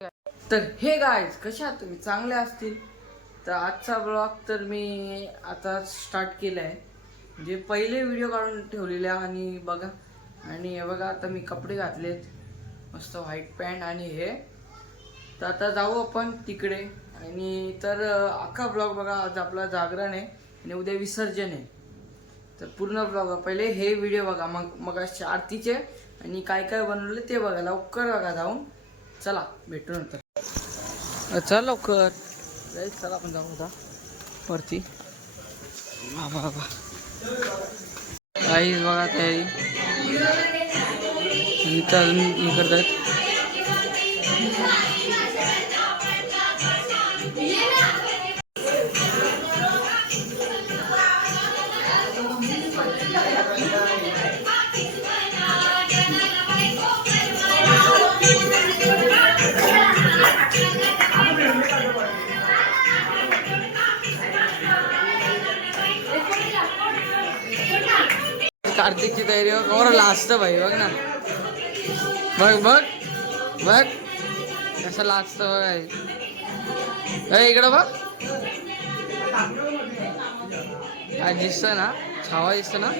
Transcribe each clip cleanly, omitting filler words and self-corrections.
तर हे गाईज कशा आहात तुम्ही? चांगले असतील तर आजचा ब्लॉग तर मी आता स्टार्ट केला आहे. म्हणजे पहिले व्हिडिओ काढून ठेवलेले आणि बघा. आणि हे बघा आता मी कपडे घातलेत मस्त व्हाईट पॅन्ट आणि हे. तर आता जाऊ आपण तिकडे. आणि तर अख्खा ब्लॉग बघा. आज आपला जागरण आहे आणि उद्या विसर्जन आहे. तर पूर्ण ब्लॉग पहिले हे व्हिडिओ बघा. मग आरतीचे आणि काय काय बनवले ते बघा. लवकर बघा जाऊन. चला भेटू नंतर. चल लवकर चला आपण जाऊ आता वरती. बाबा काहीच बघा तयारी अजून हे करतात. कार्तिकची तयारी बघ. लाजत भाई बघ ना. बघ बघ बघ कसं लाजत बघ. इकडं बघ काय दिसत ना. छावा दिसत ना.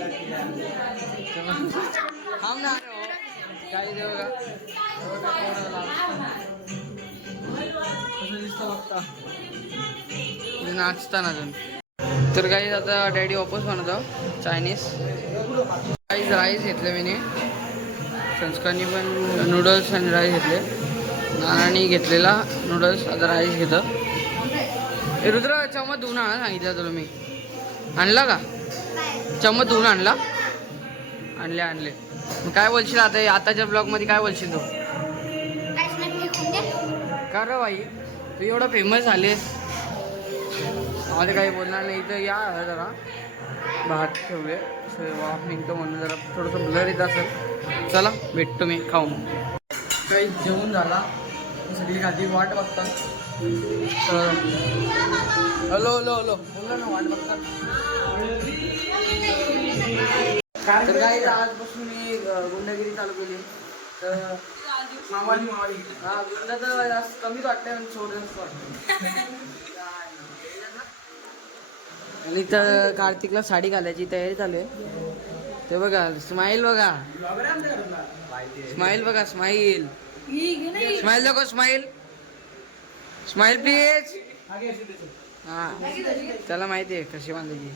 थांब ना काय दे बघा. कसं दिसतं बघता नाचताना अजून. तर काही आता डॅडी वापस बनवतो चायनीज. काहीच राईस घेतले मी. संस्कारनी पण नूडल्स आणि राईस घेतले. नानानी घेतलेला नूडल्स. आता राईस घेतं. रुद्र चम्मच धुवून आणा सांगितलं तुला मी. आणला का चम्मच धुवून आणला? आणले. मग काय बोलशील आता आताच्या ब्लॉगमध्ये काय बोलशील तू? का रे बाई तू एवढा फेमस झालेस. मला काही बोलणार नाही. तर या जरा भात ठेवले वाफ निघतो म्हणून जरा थोडंसं ब्लर येत असेल. चला भेटतो मी खाऊन. काही जेवण झाला सगळी खाती वाट बघतात. हॅलो बोललो ना वाट बघतात. तर काही आजपासून मी गुंडगिरी चालू केली. तर मावाली हा गुंडा तर जास्त कमीच वाटते आणि सोड जास्त वाटतं. आणि तर कार्तिकला साडी घालायची तयारी चालू आहे. ते बघा स्माईल बघा. स्माईल बघा. स्माईल नको. Smile please. हा त्याला माहिती आहे कशी बांधायची.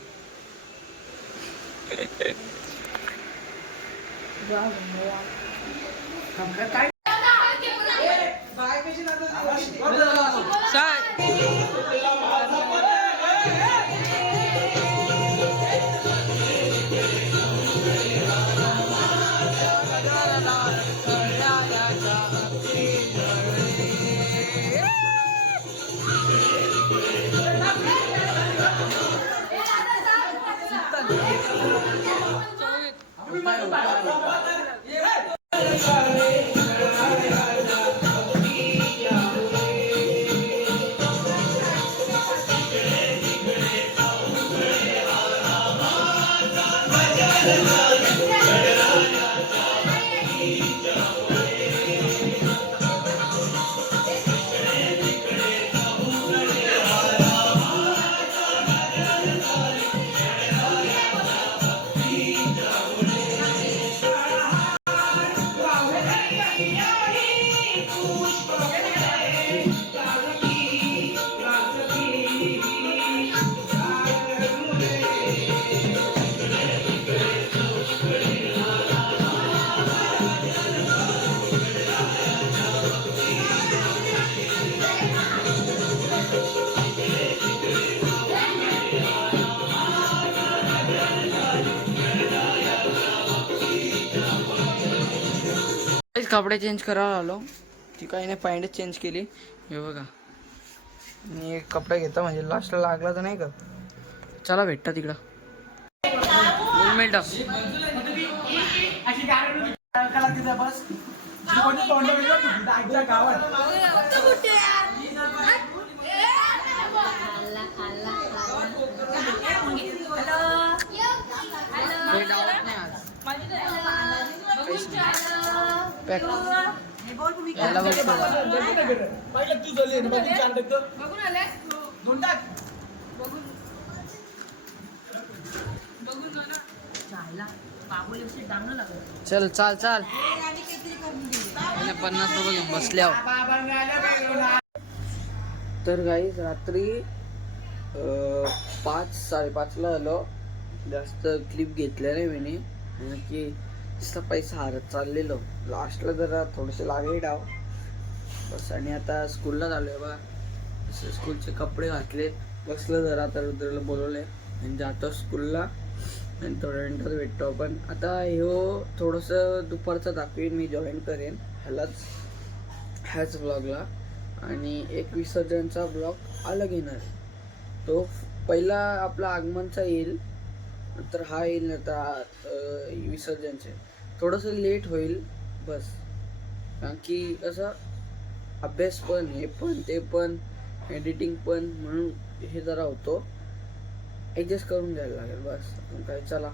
कपडे चेंज करायला आलो. ती काही नाही पॅन्टच चेंज केली. हे बघा मी एक कपडे घेतो म्हणजे लास्टला लागला तर नाही का. चला भेटता तिकडं 2 मिनिटं. पॅक याला बघतो चल चाल चाल 50 रुपये घेऊन बसल्या. तर गाईज रात्री 5-5:30ला आलो. जास्त क्लिप घेतल्या नाही मी की नुसता पैसा हारत चाललेलो. लास्टला जरा थोडेसे लागले डाव बस. आणि आता स्कूलला झालोय बा. स्कूलचे कपडे घातले, बसलं जरा. आता रुद्रला बोलवलंय आणि जातो स्कूलला. आणि थोड्या मिनटात भेटतो आपण. आता ह्यो थोडंसं दुपारचं दाखवीन मी, जॉईन करेन ह्याच ब्लॉगला. आणि एक विसर्जनचा ब्लॉग अलग येणार आहे. तो पहिला आपला आगमनचा येईल, नंतर हा येईल, नंतर विसर्जनचे थोडंसं लेट होईल बस. कारण की कसं अभ्यास पण, हे पण ते पण, एडिटिंग पण, म्हणून हे जरा होतो. ॲडजस्ट करून द्यायला लागेल बस. काय चला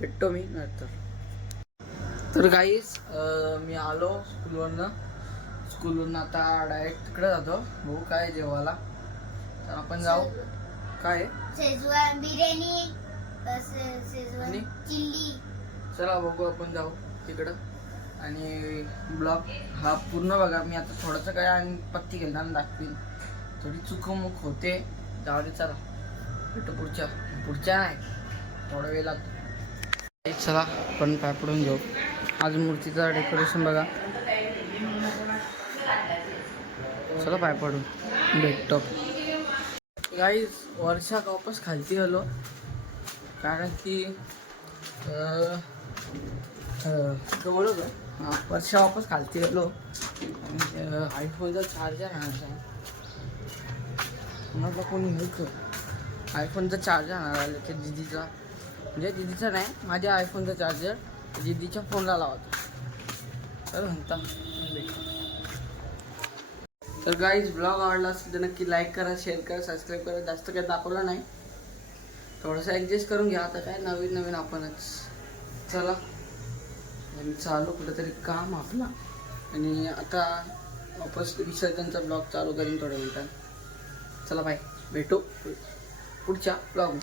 भेटतो मी नंतर. तर गाईज मी आलो स्कूलवरनं आता डायरेक्ट तिकडे जातो. भाऊ काय जेवायला तर आपण जाऊ. काय शेजवान बिर्याणी, शेजवान चिल्ली. चला बघू आपण जाऊ तिकडं. आणि ब्लॉग हा पूर्ण बघा. मी आता थोडंसं काय आणि पत्ती घेताना दाखवीन. थोडी चुकमुक होते, जाऊ दे. चला भेटू पुढच्या आहे, थोडा वेळ लागतो. चला पण पाय पडून घेऊ. आज मूर्तीचा डेकोरेशन बघा. चला पाय पडून भेटतो. गाईज वर्षा वापस खालती आलो, कारण की वर्षा वापस खालती आलो. आयफोनचा चार्जर आणायचा. कोणाला कोणी हे कर आयफोनचा चार्जर आणायला ते दिदीचा, म्हणजे दिदीचा नाही, माझ्या आयफोनचा चार्जर दिदीच्या फोनला लावतो. तर म्हणता तर गाईज ब्लॉग आवडला असेल तर नक्की लाईक करा, शेअर करा, सबस्क्राईब करा. जास्त काही दाखवलं नाही, थोडंसं ॲडजस्ट करून घ्या. आता काय नवीन आपणच. चला आणि चालू कुठंतरी काम आपला. आणि आता वापस विसर्जनचा ब्लॉग चालू करीन थोड्या मिनिटात. चला बाय, भेटू पुढच्या ब्लॉग.